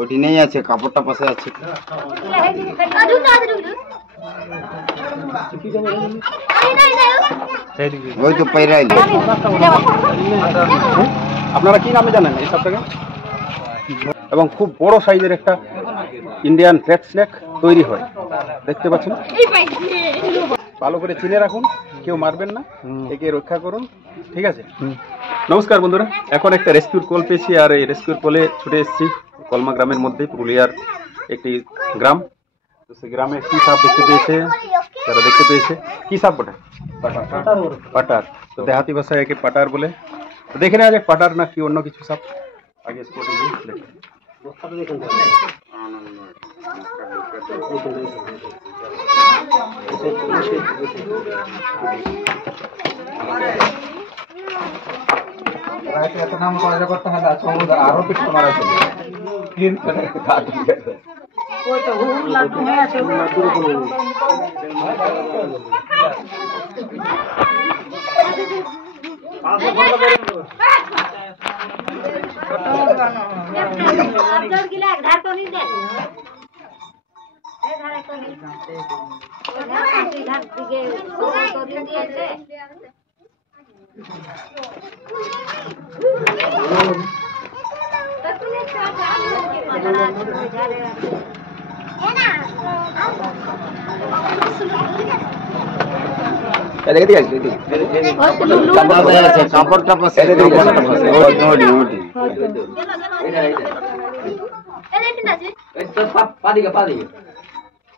ওটি নেই আছে, কাপড়টা পাশে আছে। ওই তো পাইরাইল। আপনারা কি নামে জানেন এই সাপটাকে? এবং খুব বড় সাইজের একটা ইন্ডিয়ান রেড স্নেক তৈরি হয়, দেখতে পাচ্ছেন। ভালো করে চিনে রাখুন, কেউ মারবেন না, একে রক্ষা করুন, ঠিক আছে? নমস্কার বন্ধুরা, এখন একটা রেস্কিউর কল পেয়েছি, আর এই রেস্কিউর কলে ছুটে এসেছি কলমা গ্রামের মধ্যে, পুরুলিয়ার একটি গ্রাম। তো সেই গ্রামে কি সাপ দেখতে পেয়েছে, তারা দেখতে পেয়েছে কি সাপ বটে? পাটার। তো দেহাতি ভাষায় একে পাটার বলে। তো দেখে নেওয়া যাক পাটার না কি অন্য কিছু সাপ। আগে স্পটে গিয়ে দেখে আরো পিঠ মারা ছিল। কাপড়টা পাশে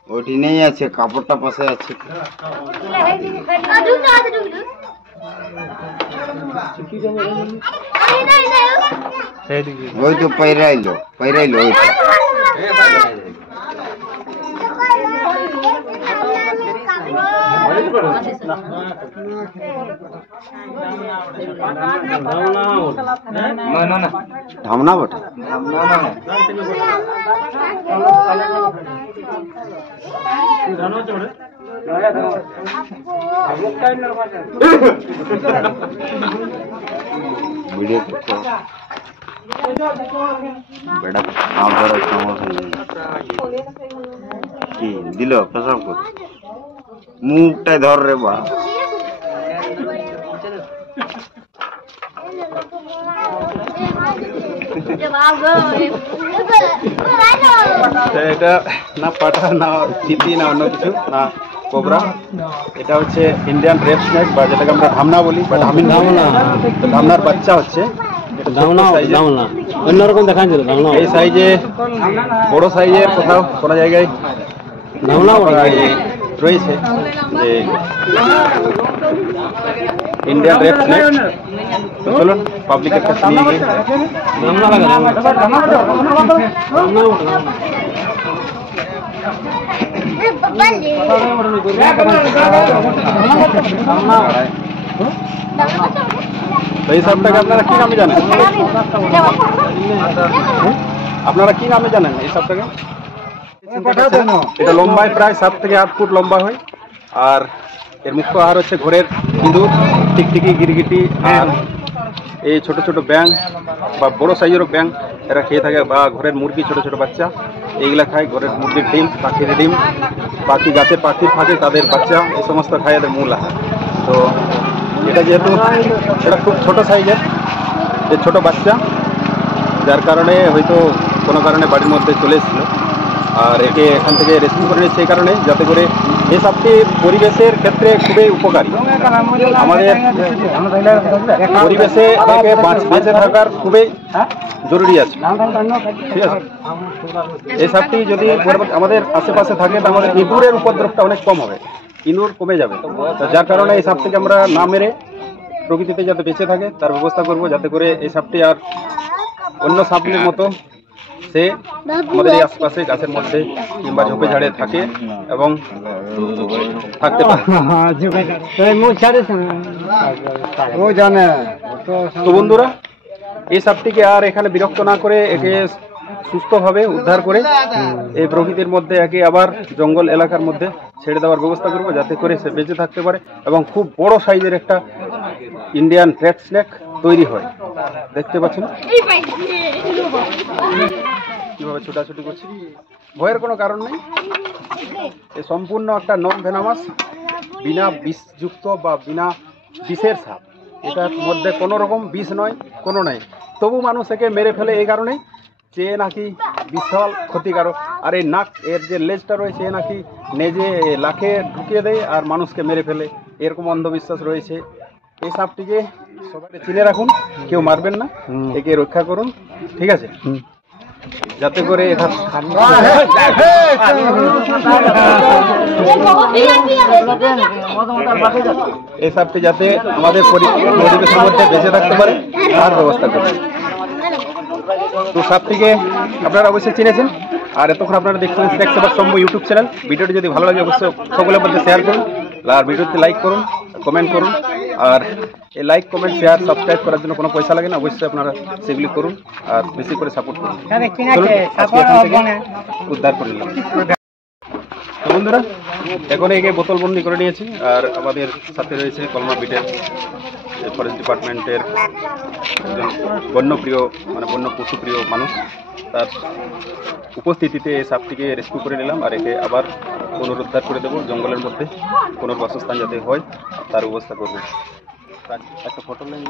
ওটি নেই আছে, কাপড়টা পাশে আছে। ওই তো পাইরাইল ওই ধামনা বটে। ভিডিও বেটা কি দিল পেশাব কর, মুখটাই ধর রে বা। এটা না পাঠা, না চিতি, না অন্য কিছু, না কোবরা। এটা হচ্ছে ইন্ডিয়ান রেড স্নেক, বা যেটাকে আমরা ধামনা বলি, বা ধামনার বাচ্চা হচ্ছে। অন্যরকম দেখা যায় এই সাইজে, বড় সাইজের কোথাও কোনো জায়গায় রয়েছে যে ইন্ডিয়ান রেড স্নেক। তো চলুন পাবলিকের কাছে নিয়ে গিয়ে এই সাপটাকে আপনারা কি নামে জানেন? আপনারা কি নামে জানেন এই সাপটাকে? এটা লম্বায় প্রায় 7 থেকে 8 ফুট লম্বা হয়, আর এর মুখ্য আহার হচ্ছে ঘরের ইঁদুর, টিকটিকি, গিরগিটি, আর এই ছোট ছোট ব্যাং বা বড় সাইজেরও ব্যাং এরা খেয়ে থাকে, বা ঘরের মুরগি, ছোট ছোট বাচ্চা এইগুলা খায়। ঘরের মুরগির ডিম, পাখির ডিম, পাখি, গাছের পাখির ফাঁকে তাদের বাচ্চা, এই সমস্ত খায় এদের মূল আহার। তো এটা যেহেতু এটা খুব ছোট সাইজের, যে ছোট বাচ্চা, যার কারণে হয়তো কোনো কারণে বাড়ির মধ্যে চলে এসেছিল, আর একে এখান থেকে রেস্কিউ করে নিচ্ছে এই কারণে যাতে করে এই সাপটি পরিবেশের ক্ষেত্রে খুবই উপকারী। আমাদের পরিবেশে একে বেঁচে থাকার খুবই জরুরি আছে, ঠিক আছে? এই সাপটি যদি আমাদের আশেপাশে থাকে তো আমাদের ইঁদুরের উপদ্রবটা অনেক কম হবে, ইঁদুর কমে যাবে। যার কারণে এই সাপটিকে আমরা না মেরে প্রকৃতিতে যাতে বেঁচে থাকে তার ব্যবস্থা করব, যাতে করে এই সাপটি আর অন্য সাপের মতো সে আমাদের এই আশপাশে গাছের মধ্যে কিংবা ঝোপে ঝাড়ে থাকে এবং থাকতে পারে। তো বন্ধুরা, এই সাপটিকে আর এখানে বিরক্ত না করে একে সুস্থভাবে উদ্ধার করে এই প্রকৃতির মধ্যে একে আবার জঙ্গল এলাকার মধ্যে ছেড়ে দেওয়ার ব্যবস্থা করব, যাতে করে সে বেঁচে থাকতে পারে এবং খুব বড় সাইজের একটা ইন্ডিয়ান রেড স্নেক তৈরি হয়, দেখতে পাচ্ছেন কিভাবে ছোটাছুটি করছে। ভয়ের কোনো কারণ নেই, এ সম্পূর্ণ একটা নন ভেনামাস, বিনা বিষযুক্ত বা বিনা বিষের সাপ। এটার মধ্যে কোনো রকম বিষ নয়, কোনো নাই। তবু মানুষ একে মেরে ফেলে এই কারণে যে নাকি বিশাল ক্ষতিকারক। আর এই নাক, এর যে লেজটা রয়েছে, এ নাকি নেজে লাখে ঢুকিয়ে দেয় আর মানুষকে মেরে ফেলে, এরকম অন্ধবিশ্বাস রয়েছে। এই সাপটিকে সবাই চিনে রাখুন, কেউ মারবেন না, একে রক্ষা করুন, ঠিক আছে, যাতে করে এটা এই সাপটি যাতে আমাদের পরিবেশের মধ্যে বেঁচে থাকতে পারে তার ব্যবস্থা করুন। তো সাপটিকে আপনারা অবশ্যই চিনেছেন। আর এতক্ষণ আপনারা দেখছেন স্নেক সেভার শম্ভু ইউটিউব চ্যানেল। ভিডিওটি যদি ভালো লাগে অবশ্যই সকলের মধ্যে শেয়ার করুন, আর ভিডিওতে লাইক করুন, কমেন্ট করুন। আর এই লাইক, কমেন্ট, শেয়ার, সাবস্ক্রাইব করার জন্য কোনো পয়সা লাগে না, অবশ্যই আপনারা সেগুলি করুন আর বেশি করে সাপোর্ট করুন। চলুন, আজকে এখান থেকে উদ্ধার করে নিলাম। তো বন্ধুরা, এখন একে বোতল বন্দি করে নিয়েছি। আর আমাদের সাথে রয়েছে কলমা বিটের ফরেস্ট ডিপার্টমেন্টের একজন বন্যপ্রিয়, মানে বন্য পশুপ্রিয় মানুষ। তার উপস্থিতিতে এই সাপটিকে রেস্কিউ করে নিলাম আর একে আবার পুনরুদ্ধার করে দেবো জঙ্গলের মধ্যে। পুনর্বাসস্থান যাতে হয় তার ব্যবস্থা করবো। একটা ফটো নিয়ে